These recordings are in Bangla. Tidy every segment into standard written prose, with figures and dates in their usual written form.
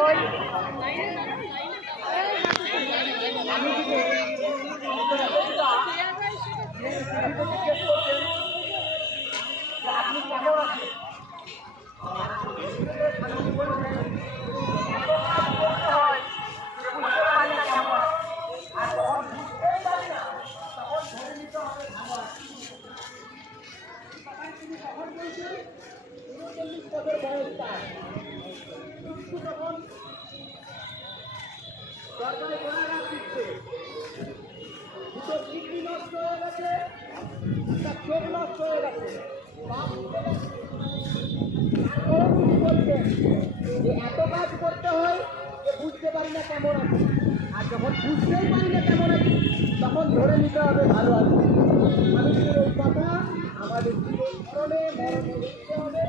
পরিচয় আপনি কেমন আছেন? সরকারি ঘোড়ারা দিচ্ছে দুটো কিডনি নষ্ট হয়ে গেছে, একটা চোখ নষ্ট হয়ে গেছে। বলছেন যে এত কাজ করতে হয় যে বুঝতে পারি না কেমন আছে, আর যখন বুঝতেই পারি না কেমন আছি তখন ধরে নিতে হবে ভালো আছে। মানুষের এই কথা আমাদের জীবনে মরণে লিখতে হবে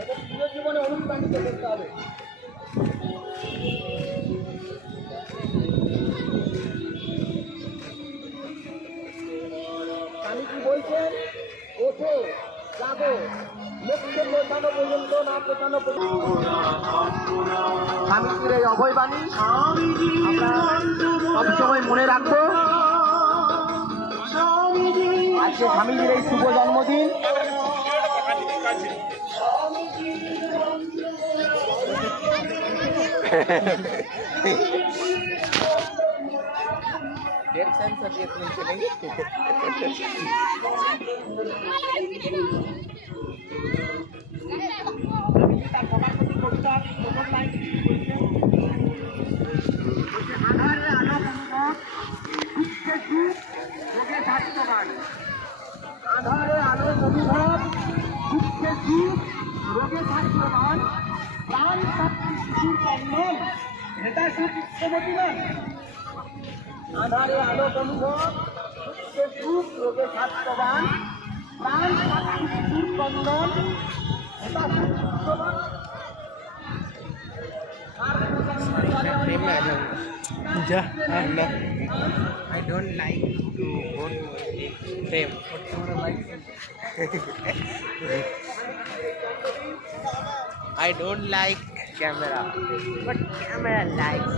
এবং জীবনে অনুপ্রাণিত করতে হবে। আমি কি বলছেন? ওঠো, জাগো, লক্ষ্যে পৌঁছানো পর্যন্ত না পৌঁছানো পর্যন্ত স্বামীজির এই অভয় বাণী আমরা সবসময় মনে রাখবো। আজকে স্বামীজির এই শুভ জন্মদিন। আধারে আলো অনুভব, দুঃখে সুখ, রোগে ভাগ্যবান, প্রাণ শিশুর কর্মন, এটা সুখ ইচ্ছামতি নয়। আধারে আলো অনুভব, দুঃখে সুখ, রোগে ভাগ্যবান, প্রাণ শিশুর কর্মন, এটা সুখ Ichhamati. I don't like to go to frame. I don't like camera, but camera likes.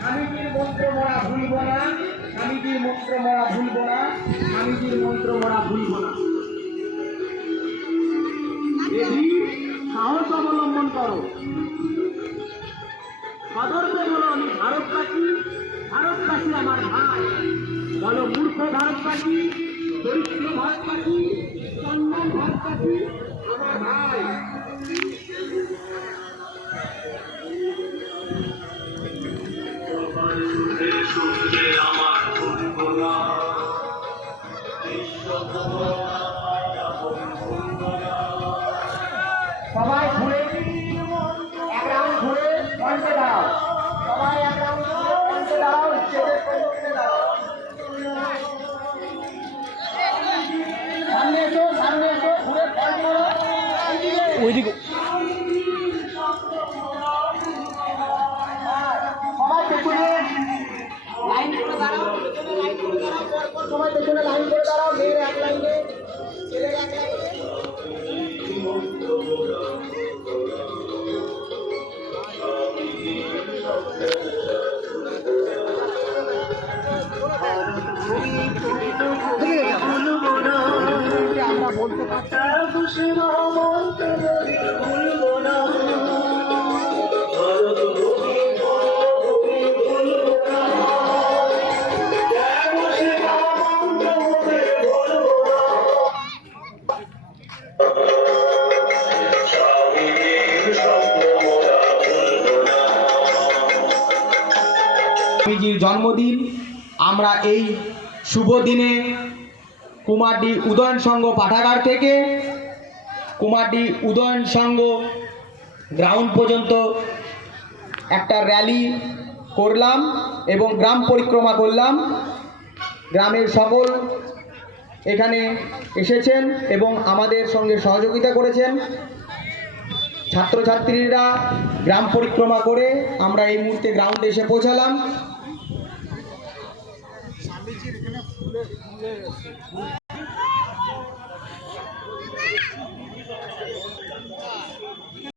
স্বামীজির মন্ত্র মরা ভুলব না, স্বামীজির মন্ত্র মরা ভুলব না, স্বামীজির মন্ত্র মরা ভুলব না। দেবী সাহস অবলম্বন করো, সদর্পে বলো আমি ভারতবাসী, ভারতবাসী আমার ভাই। বলো মূর্খ ভারতবাসী, দরিদ্র ভারতবাসী, চন্দন ভারতবাসী আমার ভাই। সবাই ঘুরে এক রাউন্ড ঘুরে ফ্রন্টে দাঁড়াও, সবাই এক রাউন্ড ঘুরে ফ্রন্টে দাঁড়াও, স্টেজের সম্মুখে দাঁড়াও। সামনে এসো, সামনে এসো, ঘুরে ফ্রন্ট করো ওইদিকে। সবাই পেছনে লাইন করে দাঁড়াও, পেছনে লাইন করে দাঁড়াও, পরপর সবাই পেছনে লাইন করে দাঁড়াও, মেয়ের এক লাইনে, ছেলের এক লাইনে। আমরা বলতে পারছি স্বামীজির জন্মদিন। আমরা এই শুভ দিনে কুমারডি উদয়ন সংঘ পাঠাগার থেকে কুমারডি উদয়ন সংঘ গ্রাউন্ড পর্যন্ত একটা র্যালি করলাম এবং গ্রাম পরিক্রমা করলাম। গ্রামের সকল এখানে এসেছেন এবং আমাদের সঙ্গে সহযোগিতা করেছেন। ছাত্রছাত্রীরা গ্রাম পরিক্রমা করে আমরা এই মুহূর্তে গ্রাউন্ডে এসে পৌঁছালাম।